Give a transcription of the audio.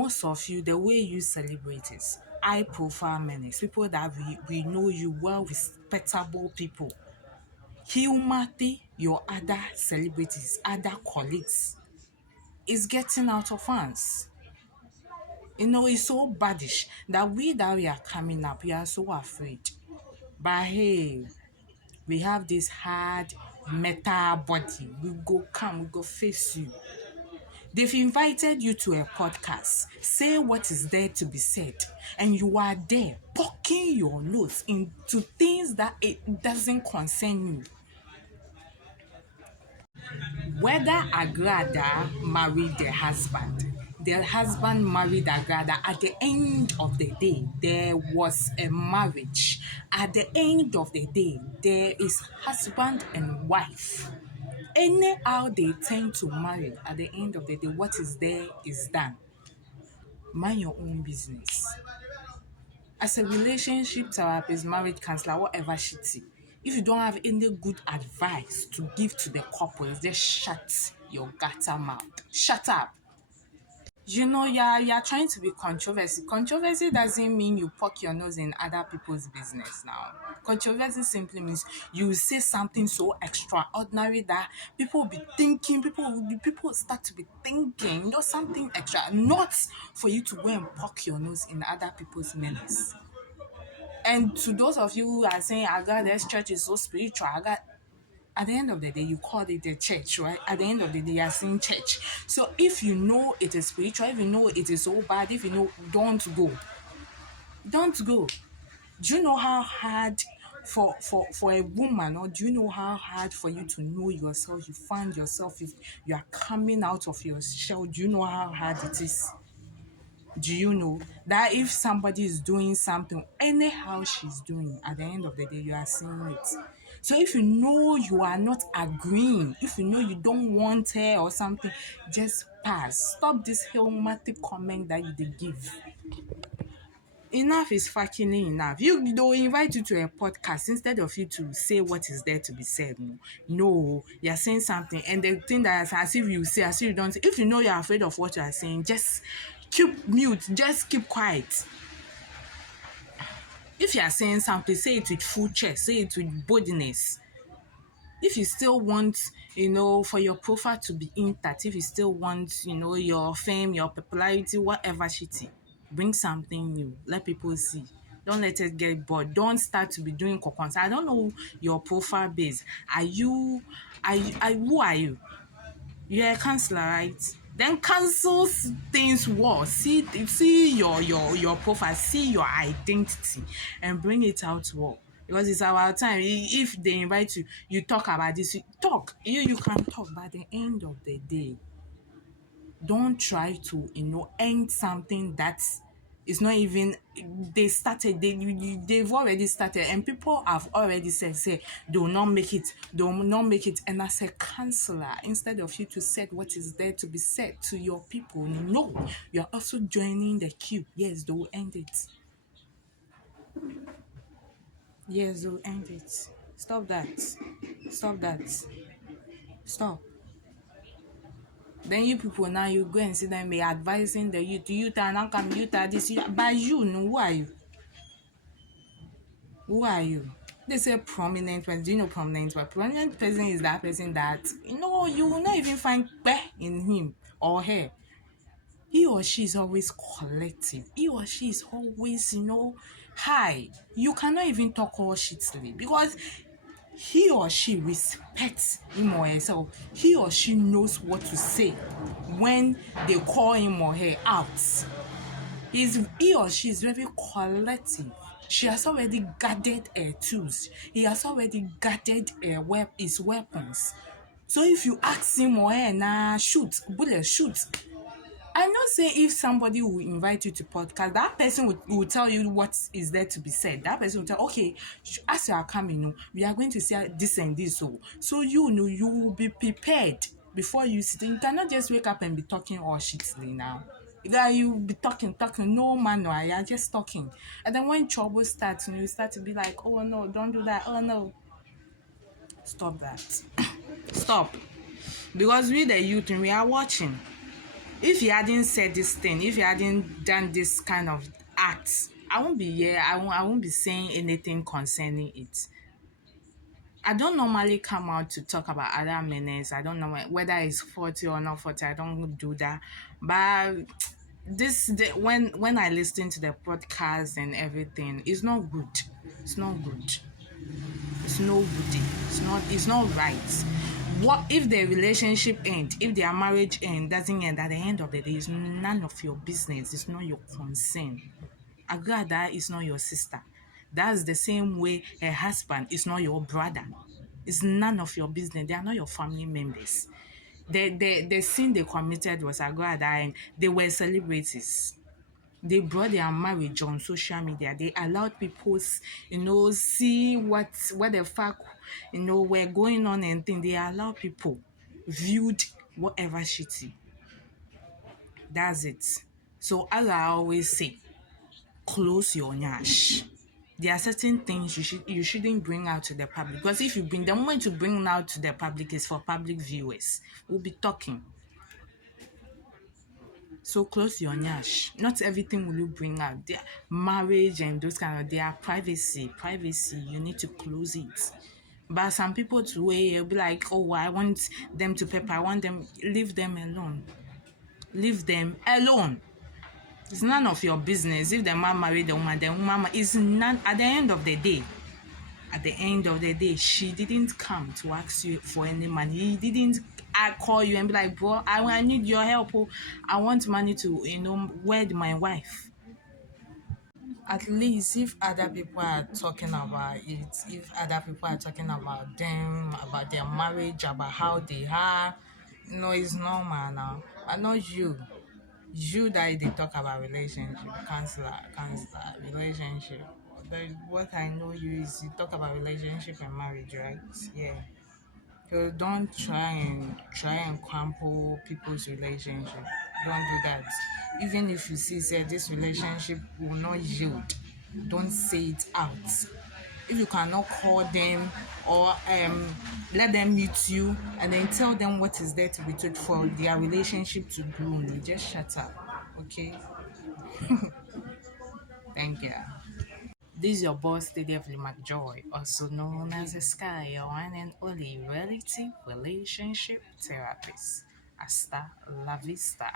most of you, the way you celebrate is high profile men, people that we know you well, respectable people. Humility, your other celebrities, other colleagues, is getting out of hands. It's so baddish that we are coming up, we are so afraid. But hey, we have this hard metal body. We go face you. They've invited you to a podcast. Say what is there to be said. And you are there poking your nose into things that it doesn't concern you. Whether Agrada married the husband married Agrada, at the end of the day, there was a marriage. At the end of the day, there is husband and wife. Anyhow they tend to marry, at the end of the day, what is there is done. Mind your own business. As a relationship therapist, marriage counselor, whatever shitty, if you don't have any good advice to give to the couples, just shut your gutter mouth. Shut up. You're trying to be controversy. Controversy doesn't mean you poke your nose in other people's business now. Controversy simply means you say something so extraordinary that people will be thinking, people start to be thinking, something extra, not for you to go and poke your nose in other people's business. And to those of you who are saying, this church is so spiritual, at the end of the day, you call it a church, right? At the end of the day, you are saying church. So if you know it is spiritual, if you know it is so bad, if you know, don't go. Don't go. Do you know how hard for a woman, or do you know how hard for you to know yourself? You find yourself, if you are coming out of your shell, do you know how hard it is? Do you know that if somebody is doing something, anyhow she's doing, at the end of the day, you are seeing it? So if you know you are not agreeing, if you know you don't want her or something, just pass. Stop this helmatic comment that you give. Enough is fucking enough. They'll invite you to a podcast instead of you to say what is there to be said. No, you're saying something, and the thing that as if you say, as if you don't say. If you know you're afraid of what you are saying, just keep mute. Just keep quiet. If you are saying something, say it with full chest. Say it with boldness. If you still want, for your profile to be intact, if you still want, your fame, your popularity, whatever shitty, bring something new. Let people see. Don't let it get bored. Don't start to be doing cocons. I don't know your profile base. Who are you? You're a counselor, right? Then cancel things well. See your profile, see your identity, and bring it out well. Because it's our time. If they invite you, you talk about this. Talk. You can talk. But at the end of the day, don't try to end something that is not even. They've already started, and people have already said they will not make it. And as a counselor, instead of you to say what is there to be said to your people, no, you're also joining the queue. Yes, they will end it. Yes, they'll end it. Stop that. Stop. Then you people now, you go and see them be advising the youth are now come, youth are this, but you know, who are you? Who are you? They say prominent person. Do you know prominent? But prominent person is that person that, you will not even find in him or her. He or she is always collective. He or she is always, high. You cannot even talk all shitly because he or she respects him or herself. He or she knows what to say when they call him or her out. He or she is very collective. She has already gathered her tools. He has already gathered his weapons. So if you ask him or her, shoot, bullet, shoot. I know say if somebody will invite you to podcast, that person will tell you what is there to be said. That person will tell, okay, as you are coming, we are going to say this and this. So you will be prepared before you sit. You cannot just wake up and be talking all shitly now. You be talking, no man, no, you're just talking. And then when trouble starts, you start to be like, oh no, don't do that, oh no. Stop that. Stop. Because we the youth, we are watching. If you hadn't said this thing, if you hadn't done this kind of act, I won't be here. I won't be saying anything concerning it. I don't normally come out to talk about other menace. I don't know whether it's 40 or not 40. I don't do that. But when I listen to the podcast and everything, it's not good. It's not good. It's no goodie. It's not right. What if their relationship end, if their marriage end, doesn't end, at the end of the day, it's none of your business. It's not your concern. Agrada is not your sister. That's the same way a husband is not your brother. It's none of your business. They are not your family members. The sin they committed was Agrada, and they were celebrities. They brought their marriage on social media. They allowed people, see what the fuck, were going on and things. They allowed people viewed whatever shitty. That's it. So as I always say, close your nyash. There are certain things you shouldn't bring out to the public, because if you bring the moment to bring out to the public is for public viewers. We'll be talking. So close your nyash. Not everything will you bring out. Their marriage and those kind of their privacy. You need to close it. But some people to wait, you'll be like, oh, I want them to pepper. I want them. Leave them alone. Leave them alone. It's none of your business. If the man married the woman is none. At the end of the day, she didn't come to ask you for any money. He didn't call you and be like, bro, I need your help. Oh, I want money to, wed my wife. At least if other people are talking about it, if other people are talking about them, about their marriage, about how they are, it's normal now. But not you. You that they talk about relationship, counselor, relationship. What I know you is you talk about relationship and marriage, right? Yeah. So don't try and crumple people's relationship. Don't do that. Even if you see say this relationship will not yield, don't say it out. If you cannot call them or let them meet you and then tell them what is there to be told for their relationship to bloom, you just shut up. Okay? Thank you. This is your boss, Lady Evelyn McJoy, also known as the Sky, your one and only reality relationship therapist. Hasta la vista.